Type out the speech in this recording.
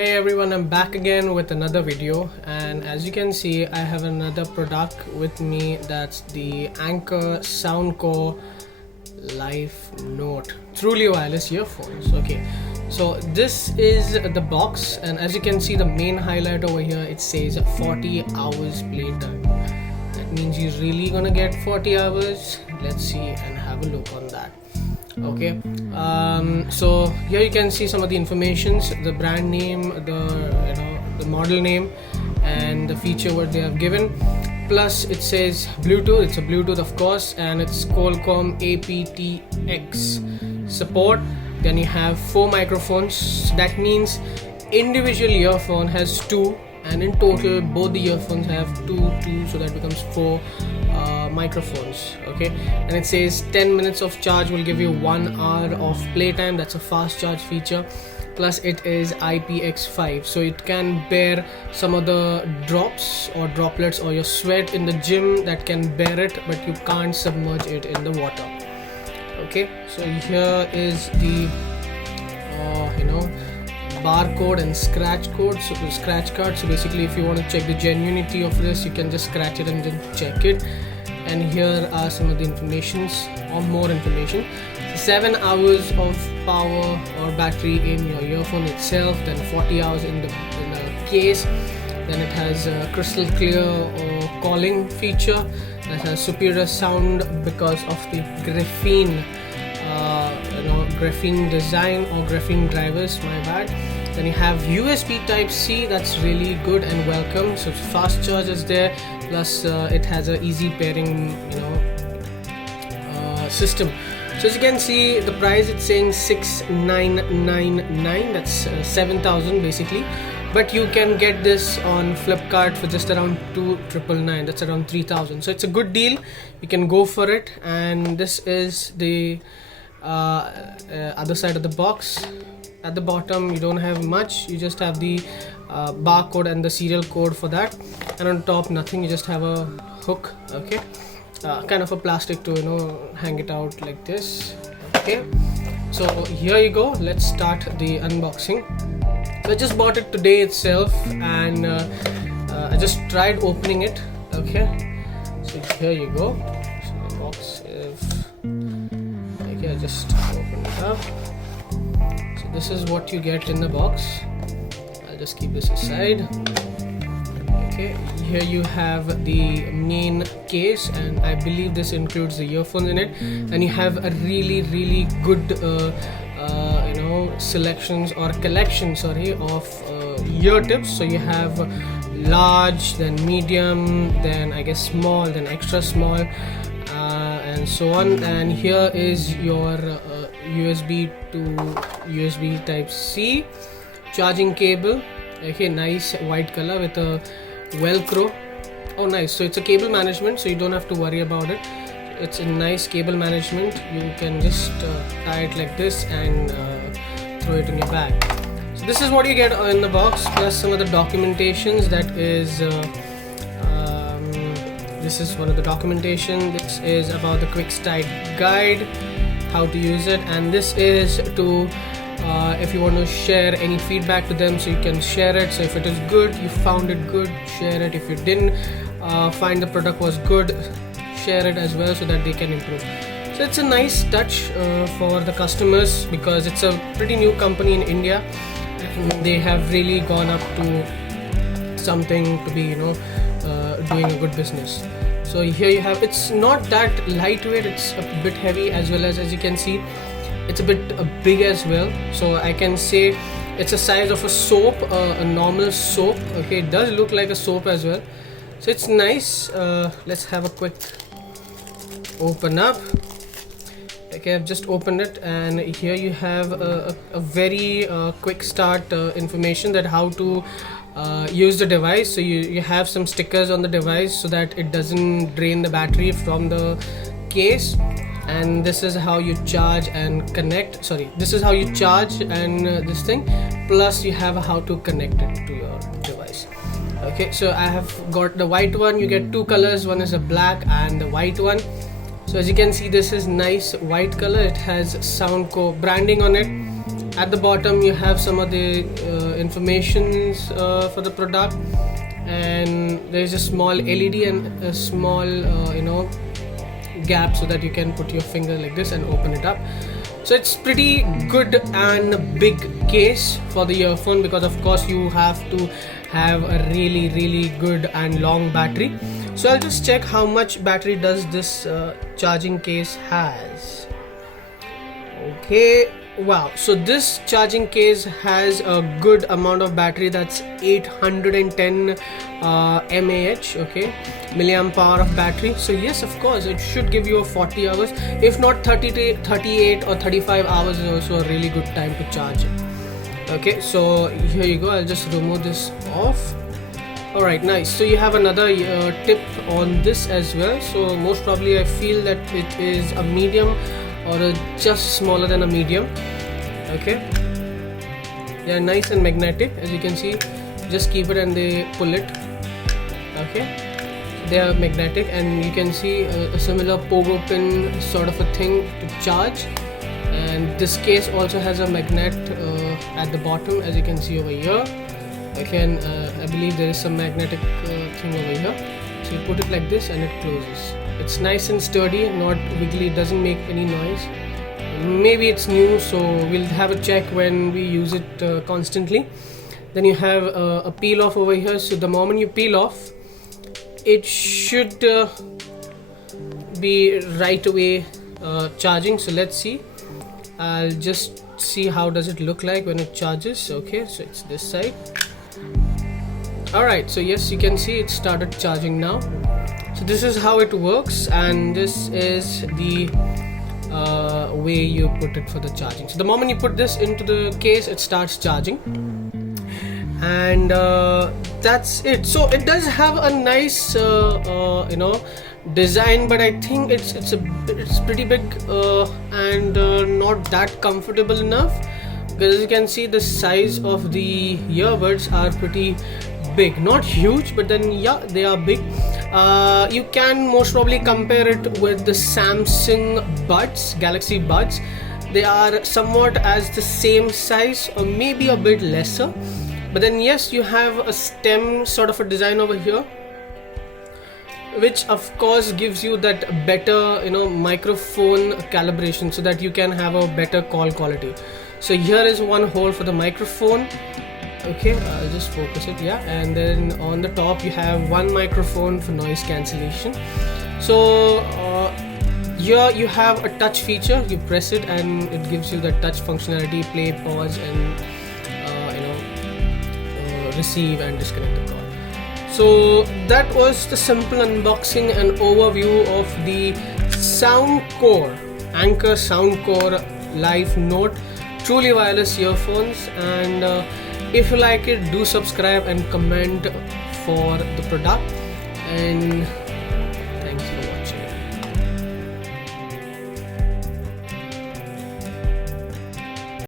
Hey everyone, I'm back again with another video, and as you can see I have another product with me. That's the Anker Soundcore Life Note truly wireless earphones. Okay, so this is the box, and as you can see the main highlight over here, it says 40 hours playtime. That means you're really gonna get 40 hours. Let's see and have a look on that. Okay, so here you can see some of the informations, the brand name, the model name, and the feature what they have given. Plus it says Bluetooth. It's a Bluetooth, of course, and it's Qualcomm aptX support. Then you have 4 microphones. That means individual earphone has 2, and in total both the earphones have 2, so that becomes 4 microphones. Okay, and it says 10 minutes of charge will give you 1 hour of playtime. That's a fast charge feature. Plus it is IPX5, so it can bear some of the drops or droplets or your sweat in the gym. That can bear it, but you can't submerge it in the water. Okay, so here is the barcode and scratch code, so the scratch card. So basically if you want to check the genuinity of this, you can just scratch it and then check it. And here are some of the informations or more information. 7 hours of power or battery in your earphone itself, then 40 hours in the case. Then it has a crystal clear calling feature that has superior sound because of the graphene graphene design or graphene drivers, my bad. Then you have USB type C. That's really good and welcome. So fast charge is there, plus it has a easy pairing system. So as you can see, the price, it's saying 6,999. that's 7,000 basically, but you can get this on Flipkart for just around 2,999. that's around 3,000. so it's a good deal. You can go for it. And this is the other side of the box. At the bottom you don't have much, you just have the barcode and the serial code for that, and on top nothing, you just have a hook. Okay, kind of a plastic to hang it out like this. Okay, so here you go. Let's start the unboxing. So I just bought it today itself, and I just tried opening it. Okay, so here you go. So the box is okay, I just open it up. So this is what you get in the box. I'll just keep this aside. Okay, here you have the main case, and I believe this includes the earphones in it. And you have a really good selections or collection, of ear tips. So you have large, then medium, then I guess small, then extra small, and so on. And here is your USB to USB type C charging cable. Okay, nice white color with a velcro. Oh nice, so it's a cable management, so you don't have to worry about it. It's a nice cable management. You can just tie it like this and throw it in your bag. So this is what you get in the box, plus some of the documentations. That is this is one of the documentation. This is about the quick start guide, how to use it, and this is to if you want to share any feedback to them, so you can share it. So if it is good, you found it good, share it. If you didn't find the product was good, share it as well, so that they can improve. So it's a nice touch for the customers, because it's a pretty new company in India, and they have really gone up to something to be doing a good business. So here you have, it's not that lightweight, it's a bit heavy, as well as you can see it's a bit big as well. So I can say it's a size of a soap, a normal soap. Okay, it does look like a soap as well, so it's nice. Let's have a quick open up. Okay, I've just opened it, and here you have a very quick start information, that how to use the device. So you have some stickers on the device so that it doesn't drain the battery from the case. And this is how you charge and connect. This is how you charge and this thing. Plus you have how to connect it to your device. Okay, so I have got the white one. You get 2 colors. One is a black and the white one. So as you can see, this is nice white color. It has Soundcore branding on it. At the bottom you have some of the informations for the product, and there's a small LED and a small gap so that you can put your finger like this and open it up. So it's pretty good and big case for the earphone, because of course you have to have a really good and long battery. So I'll just check how much battery does this charging case has. Okay, wow, so this charging case has a good amount of battery. That's 810 mAh, okay, milliamp hour of battery. So yes, of course it should give you a 40 hours, if not 30 to 38 or 35 hours is also a really good time to charge it. Okay, so here you go. I'll just remove this off. Alright, nice. So you have another tip on this as well. So most probably I feel that it is a medium or just smaller than a medium. Okay, they are nice and magnetic, as you can see. Just keep it and they pull it. Okay, they are magnetic, and you can see a similar pogo pin sort of a thing to charge. And this case also has a magnet at the bottom, as you can see over here. Again, I believe there is some magnetic thing over here. So you put it like this and it closes. It's nice and sturdy, not wiggly, it doesn't make any noise. Maybe it's new, so we'll have a check when we use it constantly. Then you have a peel off over here. So the moment you peel off, it should be right away charging. So let's see. I'll just see how does it look like when it charges. Okay, so it's this side. Alright, so yes, you can see it started charging now. So this is how it works, and this is the way you put it for the charging. So the moment you put this into the case, it starts charging, and that's it. So it does have a nice design, but I think it's pretty big and not that comfortable enough, because as you can see the size of the earbuds are pretty big, not huge, but then yeah, they are big. You can most probably compare it with the Samsung Buds, Galaxy Buds. They are somewhat as the same size, or maybe a bit lesser, but then yes, you have a stem sort of a design over here, which of course gives you that better microphone calibration, so that you can have a better call quality. So here is one hole for the microphone. Okay, I'll just focus it, yeah, and then on the top you have one microphone for noise cancellation. So here you have a touch feature. You press it and it gives you the touch functionality, play, pause, and receive and disconnect the call. So that was the simple unboxing and overview of the Soundcore Anker Soundcore Live Note truly wireless earphones. And if you like it, do subscribe and comment for the product, and